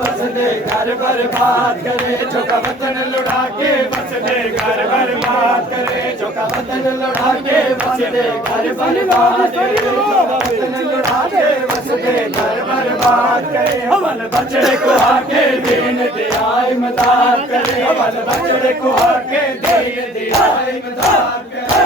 बसदे घर बर्बाद करे, झोंका वतन लुटा के बसदे घर बर्बाद करे, झोंका वतन लुटा के बसदे घर बर्बाद करे, झोंका वतन लुटा के बसदे घर बर्बाद करे। अमल बचड़े को आके दीन दिया इमदाद करे, अमल बचड़े को आके दीन दिया इमदाद करे,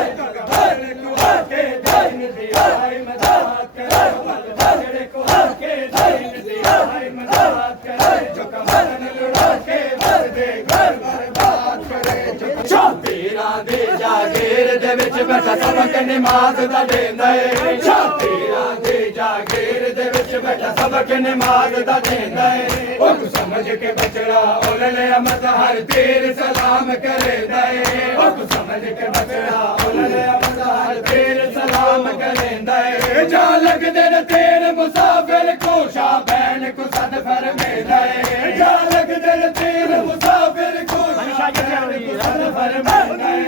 बचड़े को आके दीन दिया इमदाद करे, अमल बचड़े को आके दीन दिया इमदाद करे, झोंका वतन लुटा के बसदे घर बर्बाद करे। पीरां दी जागीर दे विच बैठा सबक नमाज दा देंदा है, पीरां दी जागीर दे विच बैठा सबक नमाज दा देंदा है। ओ तू समझ के बचड़ा ओलले अमद हर तीर सलाम करेंदा है, ओ तू समझ के बचड़ा ओलले अमद हर तीर सलाम करेंदा है। जा लगदे न तीर मुसाफिर को शाह बैन को सद फरमेंदा है, जा लगदे न तीर मुसाफिर को शाह बैन को सद फरमेंदा है।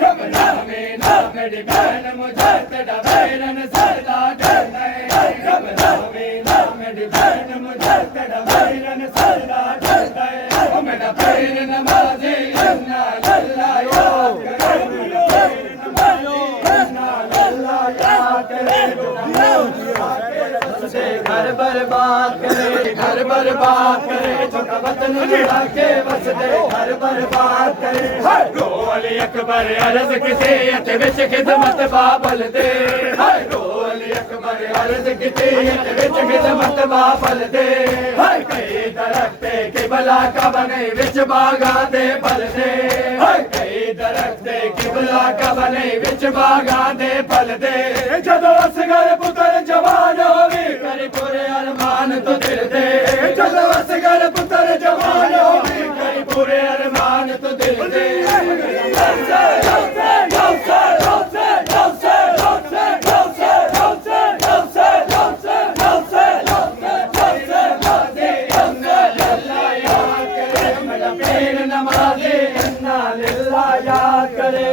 घबरा में ना मेरी बहन मुझे तेरा बैरन सरदा डरना है, घबरा में ना मेरी बहन मुझे तेरा बैरन सरदा डरना है। ओ मेरा बैर नमाज़ी अन्ना लल्ला याद करे, मेरा बैर नमाज़ी अन्ना लल्ला याद करे, घर बर्बाद करे, घर बर्बाद करे, झोंका वतन लुटा के बसदे घर बर्बाद करे। रो अली अकबर अर्ज़ किते अते विच खिदमत बाबल दे, रो अली अकबर अर्ज़ किते अते विच खिदमत बाबल दे। कई दरख्ते किबला का बने विच बागा दे फल दे, कई दरख्ते किबला का बने विच बागा दे फल दे। जदों असगर पुत्र जवान होवे करे पूरे अरमान तो दिल दे, जदों असगर पुत्र जवान होवे करे पूरे अरमान तो दिल दे।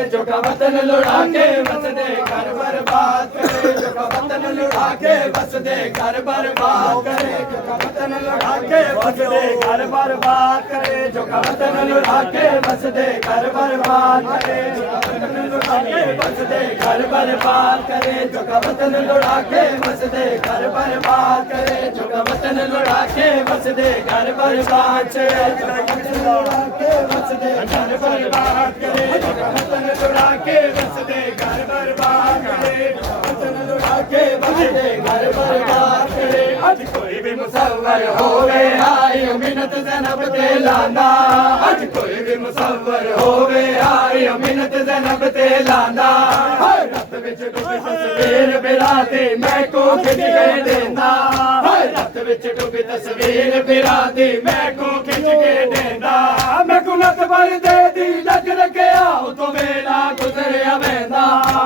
झोंका वतन लुटा के बसदे घर बर्बाद करे, झोंका वतन लुटा के बसदे घर बर्बाद करे, झोंका वतन लुटा के बसदे घर बर्बाद करे, झोंका वतन लुटा के बसदे घर बर्बाद करे, झोंका वतन लुटा के बसदे घर बर्बाद करे, झोंका वतन लुटा के बसदे घर बर्बाद करे, झोंका वतन लुटा के बसदे घर बर्बाद करे, झोंका वतन लुटा के बसदे घर बर्बाद करे, झोंका वतन लुटा के बसदे घर बर्बाद करे, वतन लुटा के बसदे घर बर्बाद करे। अज कोई भी मुसव्वर होवे आई मिन्नत ज़ैनब ते लांदा, अज कोई भी मुसव्वर होवे आई मिन्नत ज़ैनब ते लांदा। रत विच डुबी तस्वीर बिरादी मैं को खिच के देंदा, रत विच डुबी तस्वीर बिरादी मैं को खिच के देंदा। मैं कुनत भर दे दी लग रखिया तो वेला गुजरिया वेंदा,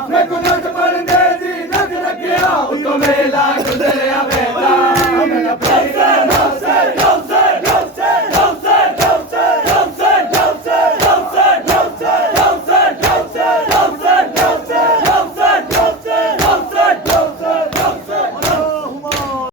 मैं कुनत भर